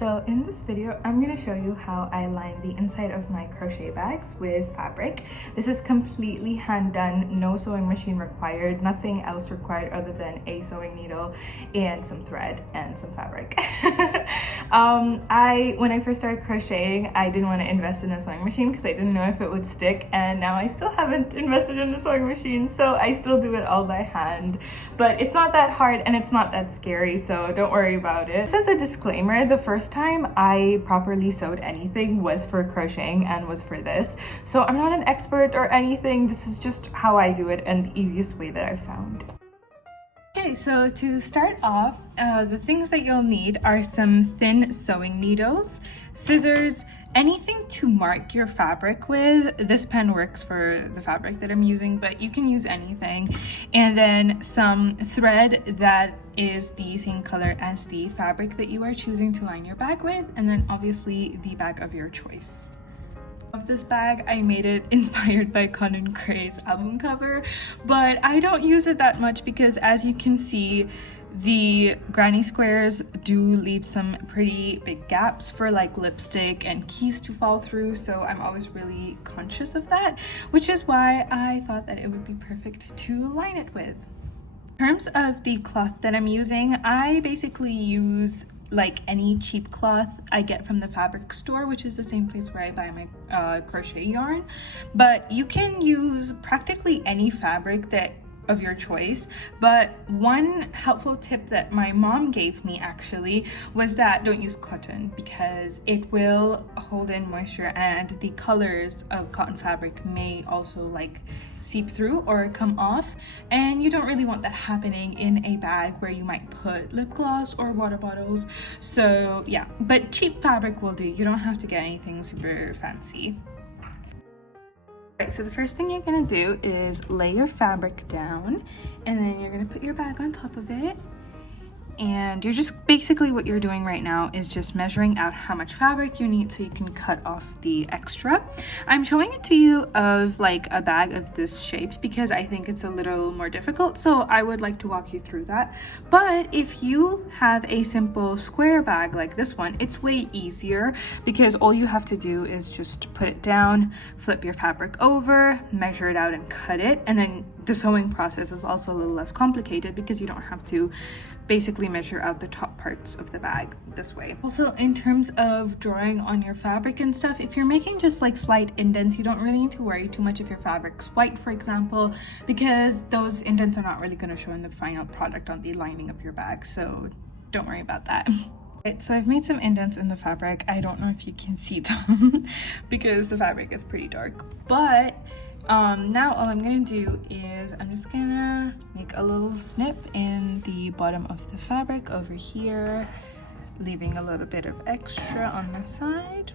So in this video, I'm going to show you how I line the inside of my crochet bags with fabric. This is completely hand done, no sewing machine required, nothing else required other than a sewing needle and some thread and some fabric. When I first started crocheting, I didn't want to invest in a sewing machine because I didn't know if it would stick, and now I still haven't invested in a sewing machine, so I still do it all by hand. But it's not that hard and it's not that scary, so don't worry about it. Just as a disclaimer, the first time I properly sewed anything was for crocheting and was for this. So I'm not an expert or anything. This is just how I do it and the easiest way that I've found. Okay, so to start off, the things that you'll need are some thin sewing needles, scissors, anything to mark your fabric with. This pen works for the fabric that I'm using, but you can use anything. And then some thread that is the same color as the fabric that you are choosing to line your bag with, and then obviously the bag of your choice. Of this bag, I made it inspired by Conan Gray's album cover, but I don't use it that much because, as you can see, the granny squares do leave some pretty big gaps for like lipstick and keys to fall through, so I'm always really conscious of that, which is why I thought that it would be perfect to line it with. In terms of the cloth that I'm using, I basically use like any cheap cloth I get from the fabric store, which is the same place where I buy my crochet yarn, but you can use practically any fabric that of your choice. But one helpful tip that my mom gave me actually was that don't use cotton because it will hold in moisture, and the colors of cotton fabric may also like seep through or come off, and you don't really want that happening in a bag where you might put lip gloss or water bottles. So yeah, but cheap fabric will do. You don't have to get anything super fancy. Right, so the first thing you're gonna do is lay your fabric down, and then you're gonna put your bag on top of it. And you're just basically what you're doing right now is just measuring out how much fabric you need so you can cut off the extra. I'm showing it to you of like a bag of this shape because I think it's a little more difficult, so I would like to walk you through that. But if you have a simple square bag like this one, it's way easier because all you have to do is just put it down, flip your fabric over, measure it out and cut it, and then the sewing process is also a little less complicated because you don't have to basically measure out the top parts of the bag this way. Also, in terms of drawing on your fabric and stuff, if you're making just like slight indents, you don't really need to worry too much if your fabric's white, for example, because those indents are not really going to show in the final product on the lining of your bag, so don't worry about that. Right, so I've made some indents in the fabric. I don't know if you can see them because the fabric is pretty dark, but now all I'm gonna do is I'm just gonna make a little snip in the bottom of the fabric over here, leaving a little bit of extra on the side,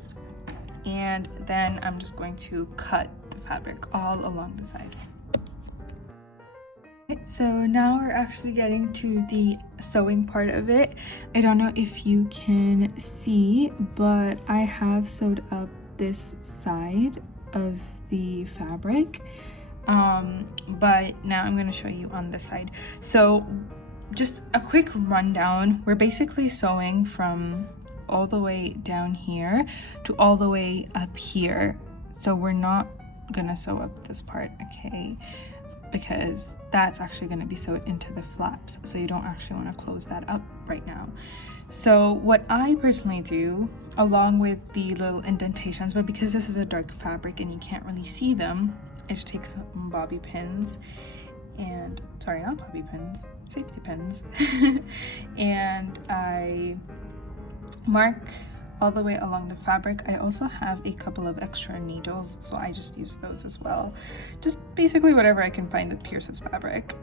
and then I'm just going to cut the fabric all along the side. Okay, so now we're actually getting to the sewing part of it. I don't know if you can see, but I have sewed up this side of the fabric, but now I'm going to show you on this side. So just a quick rundown, we're basically sewing from all the way down here to all the way up here, so we're not gonna sew up this part, okay, because that's actually going to be sewed into the flaps, so you don't actually want to close that up right now. So what I personally do, along with the little indentations, but because this is a dark fabric and you can't really see them, I just take some bobby pins and, sorry, not bobby pins, safety pins, and I mark all the way along the fabric. I also have a couple of extra needles, so I just use those as well. Just basically whatever I can find that pierces fabric.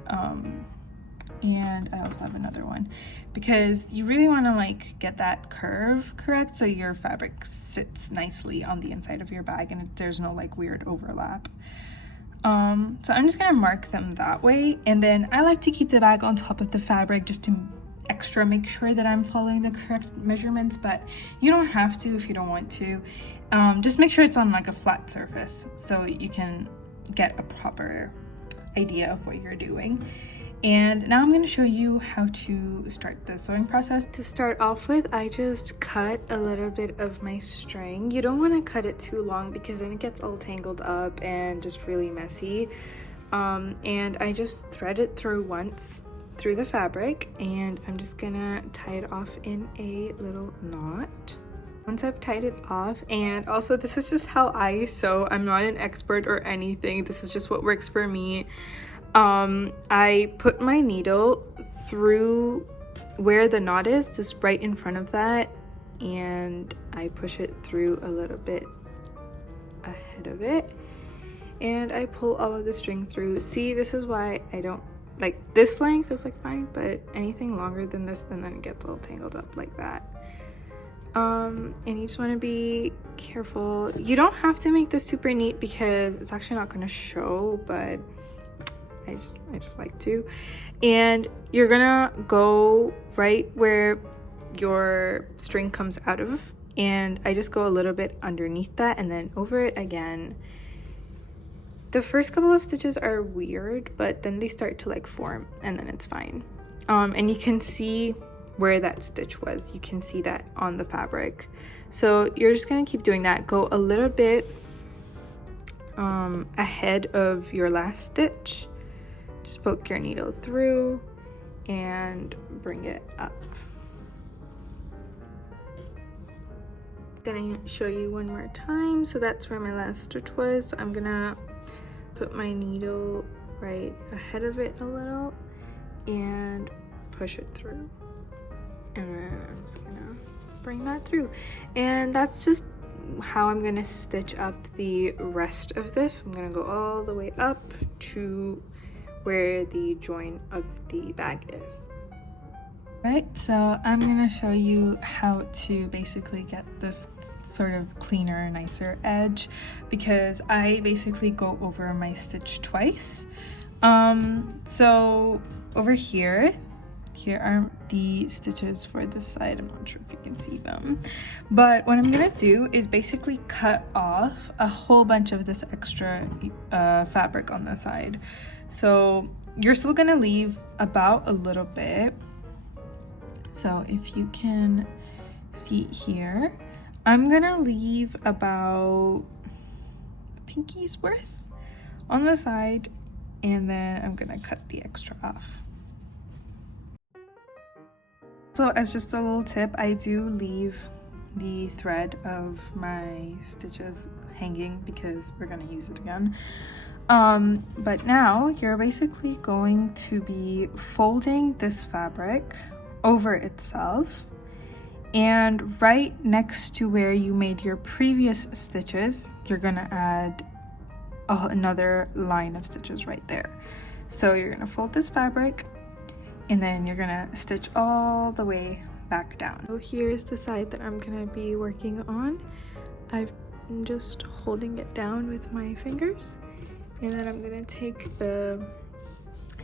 And I also have another one because you really want to like get that curve correct so your fabric sits nicely on the inside of your bag and there's no like weird overlap. So I'm just gonna mark them that way, and then I like to keep the bag on top of the fabric just to extra make sure that I'm following the correct measurements, but you don't have to if you don't want to. Just make sure it's on like a flat surface so you can get a proper idea of what you're doing. And now I'm going to show you how to start the sewing process. To start off with, I just cut a little bit of my string. You don't want to cut it too long because then it gets all tangled up and just really messy. And I just thread it through once through the fabric, and I'm just gonna tie it off in a little knot. Once I've tied it off, and also this is just how I sew. I'm not an expert or anything. This is just what works for me. I put my needle through where the knot is, just right in front of that, and I push it through a little bit ahead of it, and I pull all of the string through. See, this is why I don't like this length is like fine, but anything longer than this, then it gets all tangled up like that. And you just want to be careful. You don't have to make this super neat because it's actually not going to show, but I just like to. And you're gonna go right where your string comes out of, and I just go a little bit underneath that and then over it again. The first couple of stitches are weird, but then they start to like form, and then it's fine. And you can see where that stitch was. You can see that on the fabric. So you're just gonna keep doing that. Go a little bit ahead of your last stitch. Just poke your needle through and bring it up. Gonna show you one more time. So that's where my last stitch was. So I'm gonna put my needle right ahead of it a little and push it through, and then I'm just gonna bring that through, and that's just how I'm gonna stitch up the rest of this. I'm gonna go all the way up to where the join of the bag is. Right, so I'm gonna show you how to basically get this sort of cleaner, nicer edge, because I basically go over my stitch twice. So over here are the stitches for this side. I'm not sure if you can see them, but what I'm gonna do is basically cut off a whole bunch of this extra fabric on the side. So you're still gonna leave about a little bit. So if you can see here, I'm gonna leave about a pinky's worth on the side, and then I'm gonna cut the extra off. So as just a little tip, I do leave the thread of my stitches hanging because we're gonna use it again. But now you're basically going to be folding this fabric over itself, and right next to where you made your previous stitches, you're gonna add another line of stitches right there. So you're gonna fold this fabric, and then you're gonna stitch all the way back down. So here's the side that I'm gonna be working on. I'm just holding it down with my fingers, and then I'm gonna take the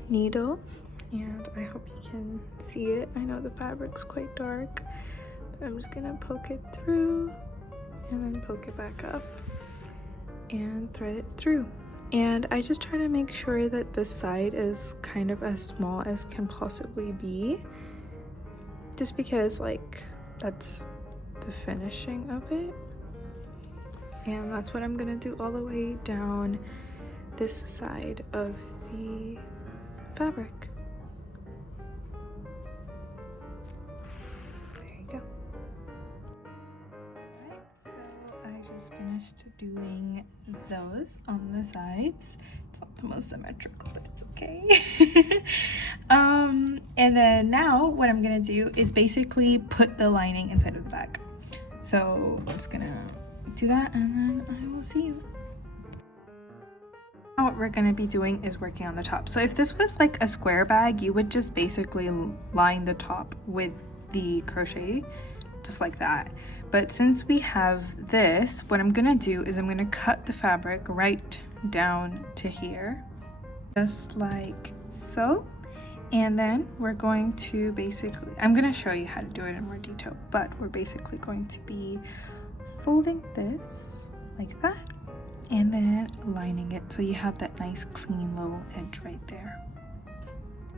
needle, and I hope you can see it. I know the fabric's quite dark, but I'm just gonna poke it through and then poke it back up and thread it through. And I just try to make sure that this side is kind of as small as can possibly be, just because like that's the finishing of it. And that's what I'm gonna do all the way down this side of the fabric. There you go. Alright, so I just finished doing those on the sides. It's not the most symmetrical, but it's okay. And then now what I'm gonna do is basically put the lining inside of the bag. So I'm just gonna do that, and then I will see you. Now what we're going to be doing is working on the top. So if this was like a square bag, you would just basically line the top with the crochet, just like that. But since we have this, what I'm going to do is I'm going to cut the fabric right down to here, just like so. And then we're going to basically, I'm going to show you how to do it in more detail, but we're basically going to be folding this like that, and then lining it so you have that nice clean little edge right there.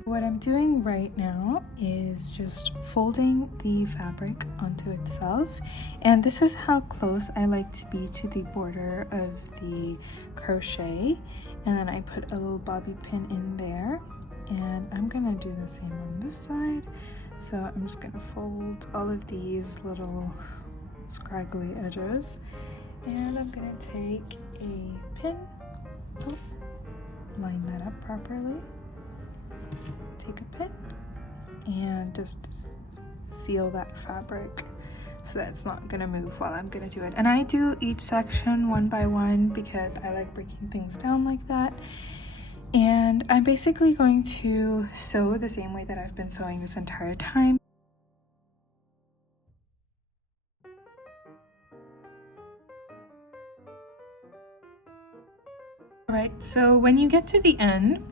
What I'm doing right now is just folding the fabric onto itself, and this is how close I like to be to the border of the crochet. And then I put a little bobby pin in there, and I'm gonna do the same on this side. So I'm just gonna fold all of these little scraggly edges, and I'm gonna take a pin, line that up properly, take a pin, and just seal that fabric so that it's not gonna move while I'm gonna do it. And I do each section one by one because I like breaking things down like that. And I'm basically going to sew the same way that I've been sewing this entire time. Alright, so when you get to the end,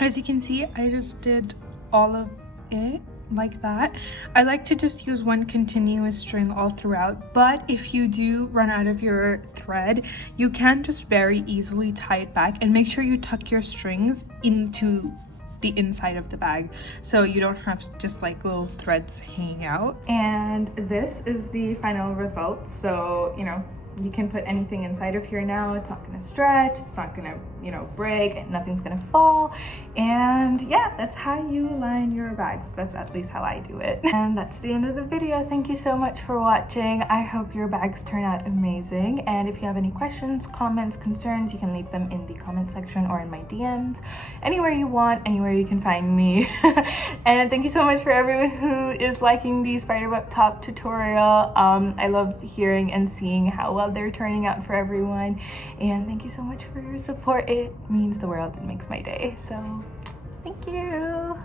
as you can see, I just did all of it like that. I like to just use one continuous string all throughout, but if you do run out of your thread, you can just very easily tie it back, and make sure you tuck your strings into the inside of the bag so you don't have just like little threads hanging out. And this is the final result. So, you know, you can put anything inside of here now. It's not gonna stretch, it's not gonna, you know, break, nothing's gonna fall. And yeah, that's how you line your bags. That's at least how I do it. And that's the end of the video. Thank you so much for watching. I hope your bags turn out amazing. And if you have any questions, comments, concerns, you can leave them in the comment section or in my DMs. Anywhere you want, anywhere you can find me. And thank you so much for everyone who is liking the spiderweb top tutorial. I love hearing and seeing how well they're turning out for everyone, and thank you so much for your support. It means the world and makes my day, so thank you.